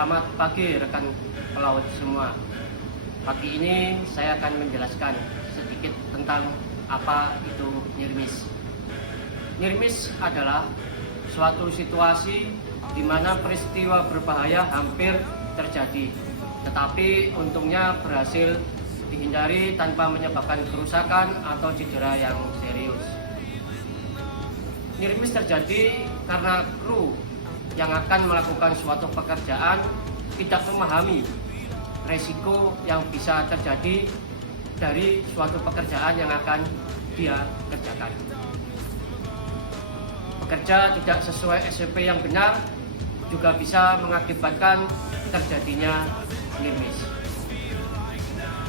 Selamat pagi rekan pelaut semua. Pagi ini saya akan menjelaskan sedikit tentang apa itu nirmis. Nirmis adalah suatu situasi di mana peristiwa berbahaya hampir terjadi, tetapi untungnya berhasil dihindari tanpa menyebabkan kerusakan atau cedera yang serius. Nirmis terjadi karena kru yang akan melakukan suatu pekerjaan tidak memahami resiko yang bisa terjadi dari suatu pekerjaan yang akan dia kerjakan. Bekerja tidak sesuai SOP yang benar juga bisa mengakibatkan terjadinya nirmis.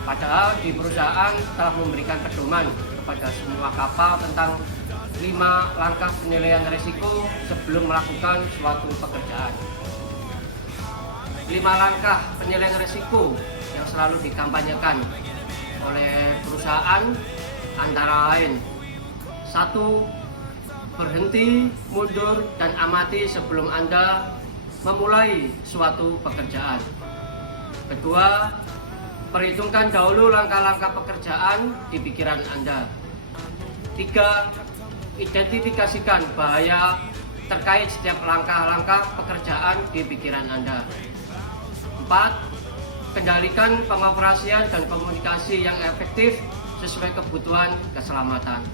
Padahal di perusahaan telah memberikan pedoman kepada semua kapal tentang 5 langkah penilaian risiko sebelum melakukan suatu pekerjaan. 5 langkah penilaian risiko yang selalu dikampanyekan oleh perusahaan antara lain: 1. Berhenti, mundur, dan amati sebelum Anda memulai suatu pekerjaan. 2. Perhitungkan dahulu langkah-langkah pekerjaan di pikiran Anda. 3. Identifikasikan bahaya terkait setiap langkah-langkah pekerjaan di pikiran Anda. 4. Kendalikan pengoperasian dan komunikasi yang efektif sesuai kebutuhan keselamatan.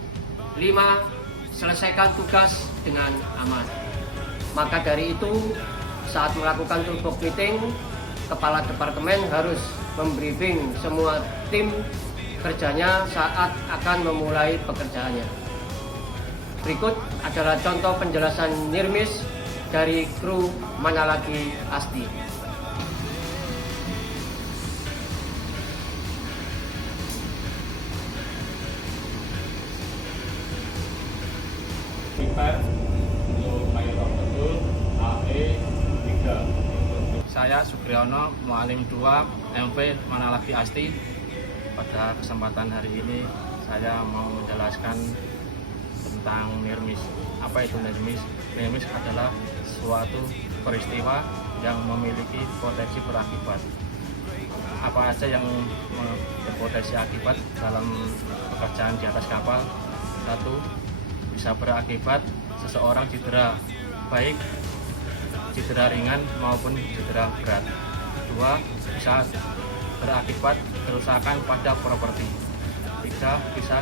5. Selesaikan tugas dengan aman. Maka dari itu, saat melakukan toolbox meeting, kepala departemen harus membriefing semua tim kerjanya saat akan memulai pekerjaannya. Berikut adalah contoh penjelasan nirmis dari kru Manalagi Asti. Saya Supriyono, Mualim 2 MV Manalagi Asti. Pada kesempatan hari ini saya mau menjelaskan tentang nirmis. Apa itu nirmis? Nirmis adalah suatu peristiwa yang memiliki potensi berakibat. Apa aja yang berpotensi akibat dalam pekerjaan di atas kapal? 1. Bisa berakibat seseorang cedera, baik cedera ringan maupun cedera berat. 2. Bisa berakibat kerusakan pada properti. 3. Bisa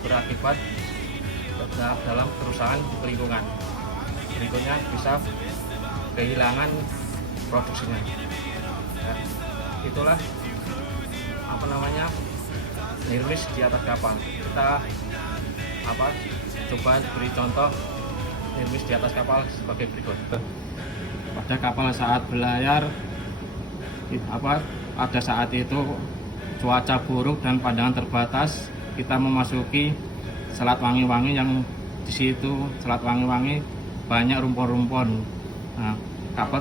berakibat dalam kerusakan lingkungan. Berikutnya bisa kehilangan produksinya. Ya, itulah nirmis di atas kapal. Kita coba beri contoh nirmis di atas kapal sebagai berikut. Pada kapal saat berlayar, pada saat itu cuaca buruk dan pandangan terbatas. Kita memasuki Selat Wangi-Wangi yang di situ Selat Wangi-Wangi banyak rumpun-rumpun. Nah, kapal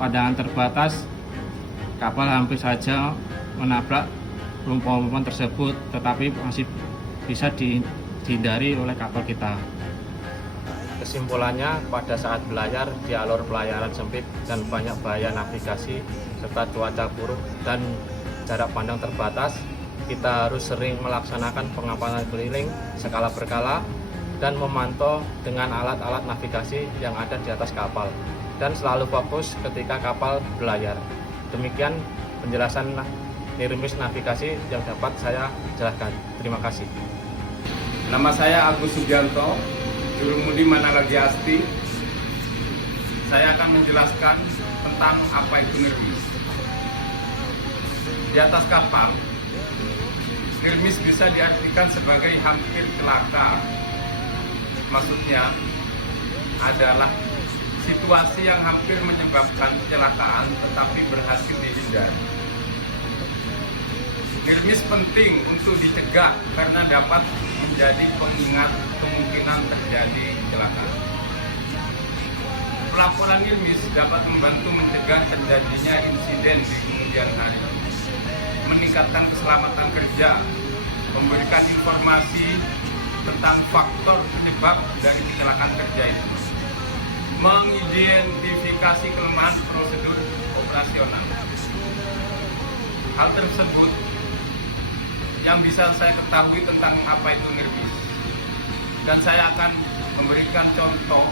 pandangan terbatas, kapal hampir saja menabrak rumpun-rumpun tersebut, tetapi masih bisa dihindari oleh kapal kita. Kesimpulannya, pada saat berlayar di alur pelayaran sempit dan banyak bahaya navigasi serta cuaca buruk dan jarak pandang terbatas, kita harus sering melaksanakan pengamatan keliling skala berkala dan memantau dengan alat-alat navigasi yang ada di atas kapal, dan selalu fokus ketika kapal berlayar. Demikian penjelasan nirmis navigasi yang dapat saya jelaskan. Terima kasih. Nama saya Agus Subianto, jurumudi Manalagi Asti. Saya akan menjelaskan tentang apa itu nirmis. Di atas kapal, nirmis bisa diartikan sebagai hampir celaka. Maksudnya adalah situasi yang hampir menyebabkan kecelakaan tetapi berhasil dihindari. Nirmis penting untuk dicegah karena dapat menjadi pengingat kemungkinan terjadi kecelakaan. Pelaporan nirmis dapat membantu mencegah terjadinya insiden di kemudian hari, meningkatkan keselamatan kerja, memberikan informasi tentang faktor penyebab dari kecelakaan kerja itu. mengidentifikasi kelemahan prosedur operasional. Hal tersebut yang bisa saya ketahui tentang apa itu NIRMIS, dan saya akan memberikan contoh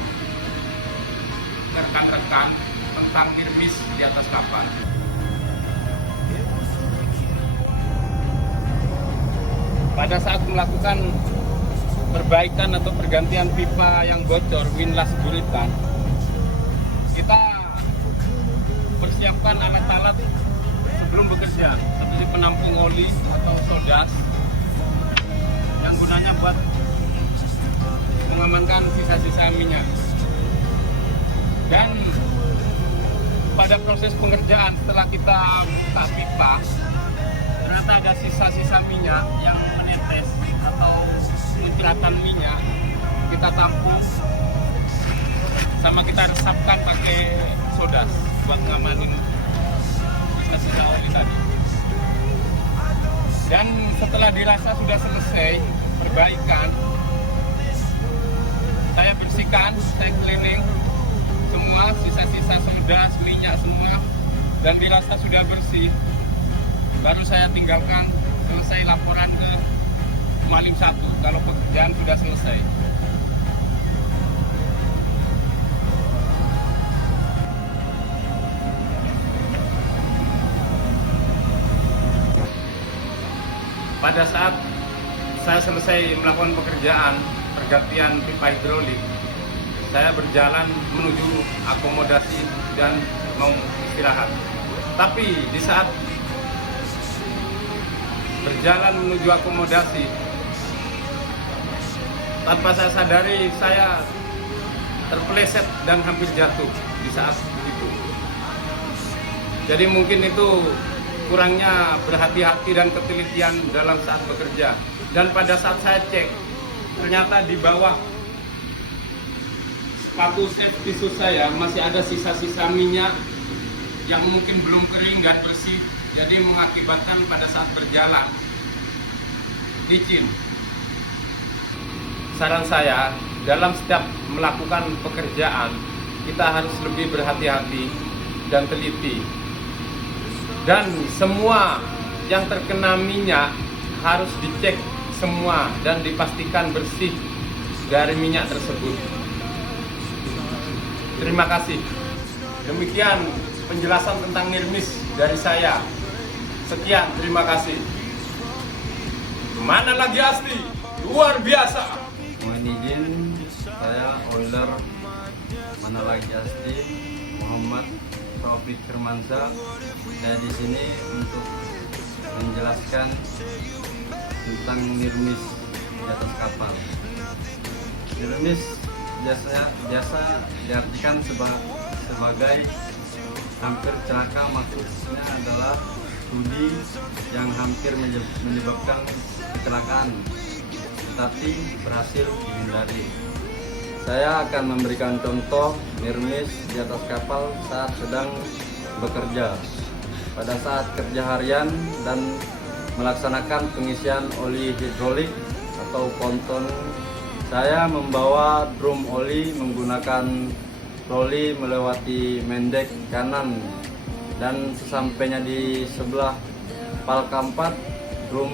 ke rekan-rekan tentang NIRMIS di atas kapal. Pada saat melakukan perbaikan atau pergantian pipa yang bocor, windlass buritan, kita persiapkan alat-alat sebelum bekerja, seperti penampung oli atau sodas yang gunanya buat mengamankan sisa-sisa minyak. Dan pada proses pengerjaan setelah kita buka pipa, ternyata ada sisa-sisa minyak yang menetes atau muncratan minyak, kita tampung sama kita resapkan pakai sodas buat ngamanin sisa-sisa oli tadi. Dan setelah dirasa sudah selesai perbaikan, saya bersihkan, saya cleaning semua sisa-sisa sodas, minyak semua, dan dirasa sudah bersih, baru saya tinggalkan, selesai laporan ke Malim 1 kalau pekerjaan sudah selesai. Pada saat saya selesai melakukan pekerjaan pergantian pipa hidrolik, saya berjalan menuju akomodasi dan mau istirahat. Tapi di saat berjalan menuju akomodasi, tanpa saya sadari saya terpeleset dan hampir jatuh di saat itu. Jadi mungkin itu kurangnya berhati-hati dan ketelitian dalam saat bekerja. Dan pada saat saya cek, ternyata di bawah sepatu safety shoes saya masih ada sisa-sisa minyak yang mungkin belum kering dan bersih, jadi mengakibatkan pada saat berjalan licin. Saran saya, dalam setiap melakukan pekerjaan, kita harus lebih berhati-hati dan teliti. Dan semua yang terkena minyak harus dicek semua dan dipastikan bersih dari minyak tersebut. Terima kasih. Demikian penjelasan tentang NIRMIS dari saya. Sekian, terima kasih. Mana lagi Asti? Luar biasa. Mohon izin, saya owner Mana lagi Asti, Muhammad Taufik Firmansyah. Saya di sini untuk menjelaskan tentang NIRMIS di atas kapal. NIRMIS biasa diartikan sebagai hampir celaka, maksudnya adalah studi yang hampir menyebabkan kecelakaan tetapi berhasil dihindari. Saya akan memberikan contoh NIRMIS di atas kapal saat sedang bekerja. Pada saat kerja harian dan melaksanakan pengisian oli hidrolik atau ponton, saya membawa drum oli menggunakan troli melewati mendek kanan, dan sesampainya di sebelah palka 4, drum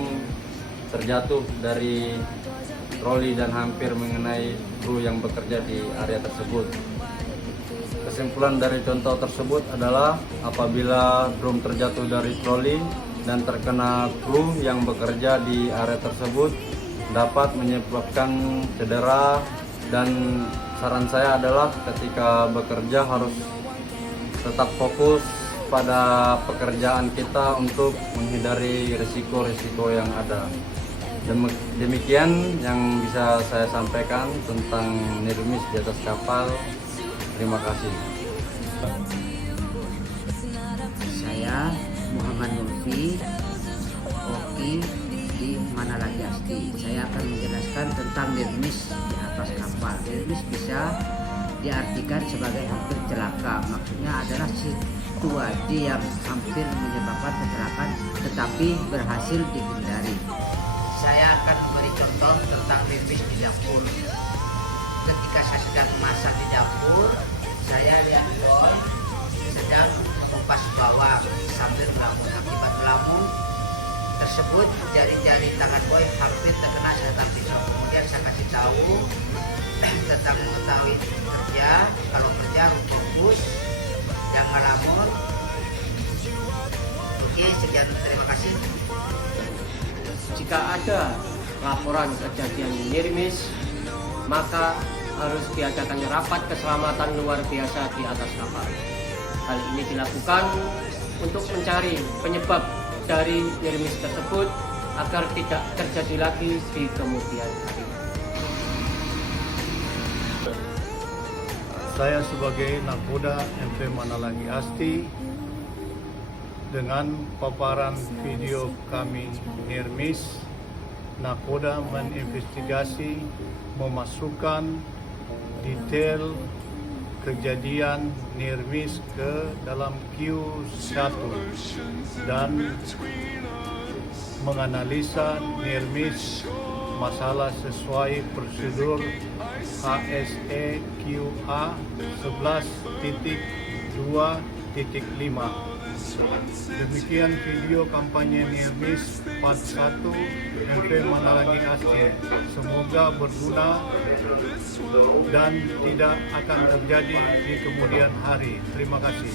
terjatuh dari troli dan hampir mengenai kru yang bekerja di area tersebut. Kesimpulan dari contoh tersebut adalah apabila drum terjatuh dari troli dan terkena kru yang bekerja di area tersebut, dapat menyebabkan cedera. Dan saran saya adalah ketika bekerja harus tetap fokus pada pekerjaan kita untuk menghindari risiko-risiko yang ada. Demikian yang bisa saya sampaikan tentang NIRMIS di atas kapal. Terima kasih. Saya Muhammad Nurfi, Oki di Mana lagi Asti. Saya akan menjelaskan tentang NIRMIS di atas kapal. NIRMIS bisa diartikan sebagai hampir celaka. Maksudnya adalah situasi yang hampir menyebabkan kecelakaan tetapi berhasil dihindari. Saya akan memberi contoh tentang NIRMIS di dapur. Ketika saya sedang memasak di dapur, Saya lihat Boy sedang mengupas bawang sambil melamun. Akibat melamun tersebut, jari-jari tangan Boy hampir terkena senjata pisau. Kemudian saya kasih tahu tentang mengetahui kerja. Kalau kerja harus fokus, jangan melamun. Oke, sekian, terima kasih. Jika ada laporan kejadian near miss, maka harus diadakan rapat keselamatan luar biasa di atas kapal. Hal ini dilakukan untuk mencari penyebab dari near miss tersebut agar tidak terjadi lagi di kemudian hari. Saya sebagai Nakoda MP Manalangi Asti, dengan paparan video kami near miss, Nakoda menginvestigasi, memasukkan detail kejadian near miss ke dalam Q1 dan menganalisa near miss masalah sesuai prosedur HSE QA 11.2.5. Demikian video kampanye near miss part 1 MP Manalangi Asti. Semoga berguna dan tidak akan terjadi di kemudian hari. Terima kasih.